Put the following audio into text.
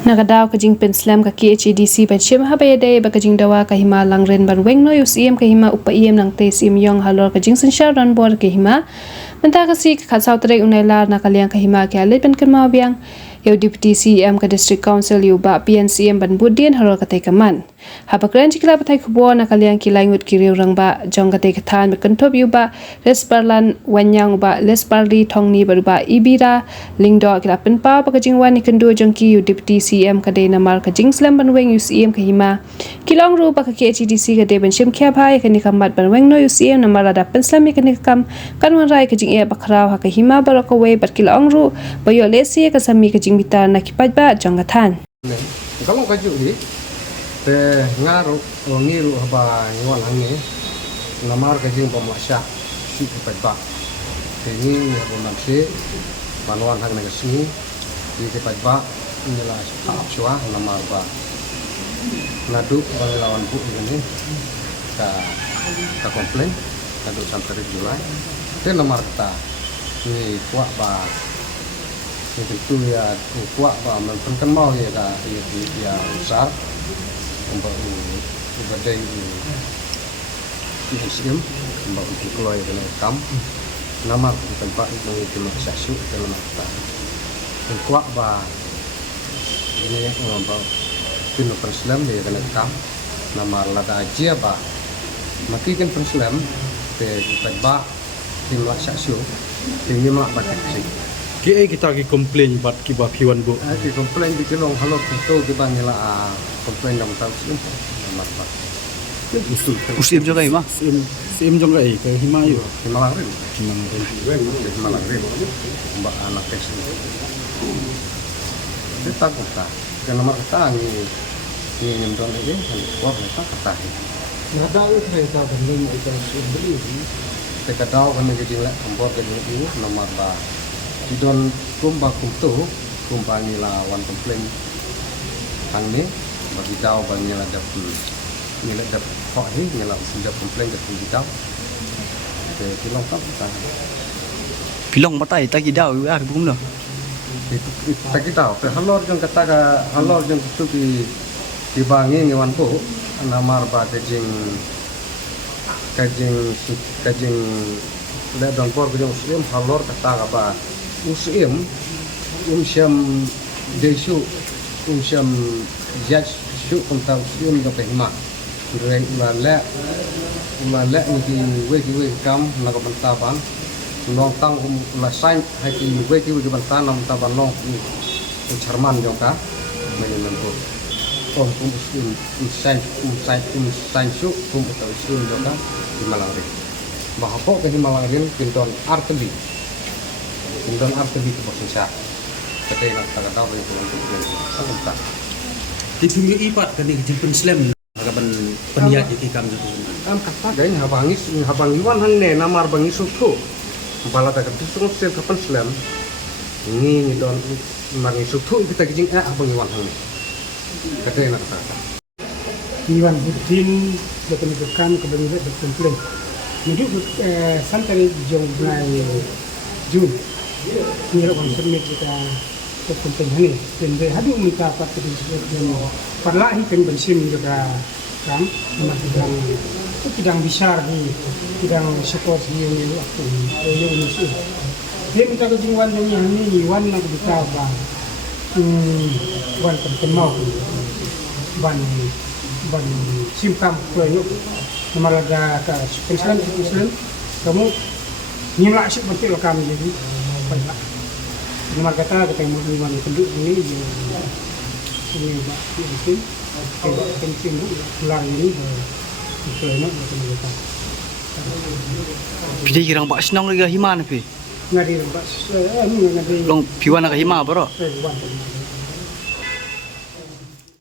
Nakadaw kajing penslam ka KHDC pensim habayade ba kajing dawa kahima langren banweng no UCM kahima upa IM nang te sim yong halor kajing sensya ran bor kahima menta kasi khasaw tre unailar nakaliang kahima kya lepen kenma biang yo deputy CM ka district council yu ba PNCM ban budien halor katai kaman habakran chikla pathai khubo nakaliang kilai ngut kiriu rang ba jong katai kathan bekentop yu ba resparlan wanyang ba lesparli thongni ba ibira lingdo kila penpa pa kajing wan ikendu jongki yu deputy CM kadai namar kajing slam banweng UCM kahima kilong ru pa ka KHDC kadai bensim kya bhai kani kamat banweng no UCM namar ada penslam kani kam kanwan rai kajing e bakrau ha kahima barokawe bat kilong ru bayo lesi kasami kajing bitar nakipat ba jongathan kalau kaju ni te ngaru ngiru haba nyuan hangi namar kajing pemasya si kipat ba ini ya bonamsi manuan hang negasi di kipat ba inilah apswa namar ba nadu lawan bu ini ka komplain nadu sampai Julai te namar kata ni kuat ba itu ya kuat ba menentukan mau ya ka ya besar untuk badai musim untuk keluar dari kam nama tempat itu dimaksud dalam kata kuat ba ini untuk pinu Islam dia kena kam nama lada aja ba mati kan Islam te ba dimaksud ini mak batik sih kita lagi komplain buat kiba piwan bu. Kita komplain di kilong halot itu kita ngela komplain dalam tahun ini. Nampak. Usim juga ima. Usim juga i ke himayu. Himalangrin. Himalangrin. Mbak anak kecil. Kita kata. Karena nomor kata ni nyemdon ini kuat kita kata. Nada itu kereta banding itu beli. Kita tahu kan jadi lek kompor jadi ini nomor ba. Idon kumba kumtu kumba ni lawan komplain hang ni bagi tahu bagi la dap ni la dap kok ni la sudah komplain dap kita ke kilong tak kita Pilong matai tak kidau ya bum no. itu tak kita pe halor jong kata ka halor jong tu di bangi ni wan ko namar ba kajing la don por ko muslim halor kata ka ba UCM syam desu syam judge su untuk UCM do pehma reng la ni kam na ko bantaban nong tang la sain hai ki we bantan nam taban nong charman jo ka men ko UCM sain su untuk UCM do ka di Malangri bahwa ke di Malangri pinton arteli dan arti itu posisi ketika nak tahu itu untuk Di dunia ipat kan di jepun Islam kapan peniat di kam itu. Kata dari habangiwan hande namar bangi sutu bala tak itu semua kapan Islam ini don bangi sutu kita kijing habangiwan hande ketika nak kata Iwan Budin betul kam kebenaran betul plan. Jadi santai jong bulan Jun ni lah konsumsi kita penting ni. Dan hadu minta apa terjadi. Perlahan kan bensin juga kan masih sedang besar di sedang support ni waktu ini sih. Dia minta kejuan ni wan nak kita apa? Wan terkenal ban simpam kelihut. Namalaga ka Islam kamu nyimla asyik betul kami jadi banyak. Nomor kata yang mau penduduk ini mbak mungkin penting pulang ini kelainan betul kita. Pilih kirang bak senang lagi himan pe. Ngadi mbak ngadi Long piwan nak hima bro. Wan